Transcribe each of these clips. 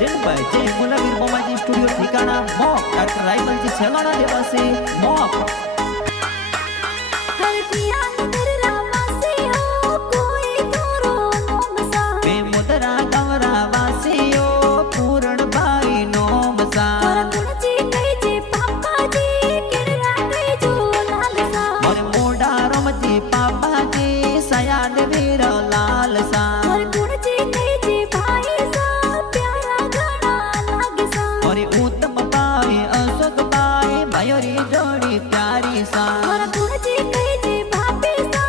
जिनभाई जय गुलाबी मोमाजी स्टूडियो ठिकाना मोक डॉक्टर राइमल जी छेवाड़ा देवासी मोक हर पिया नगर रावासी हो कोई तोरो नोम सा बे मुदरा गवरा वासी हो पूर्ण भाई नोम सा तोरा कुणजी कई जे पापा जी किररा कई जो लाल सा और मोडा रमजी पापा जी सयाद वीर लाल सा और कुणजी कई जे भाई सा प्यारा घना लागे सा और उत्तम भाई अशोक भाई भायोरी जोड़ी प्यारी सा और कुणजी कई जे भाभी सा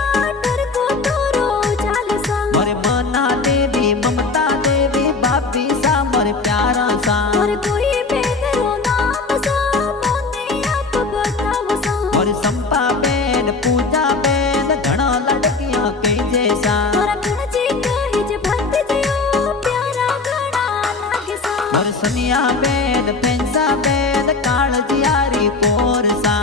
डर को तोरो चाल सा और मना देवी ममता देवी बापी सा मोर प्यारा सा और कोई बेदरो नाम सा मोने आप बताओ सा और संपा बेन पूजा बेन घणा लड़कियां कई जैसा और कुणजी कई जे भक्त जियो प्यारा घना लागे सा और सनिया बेन पेंसा बेन काल जियारी पोर सा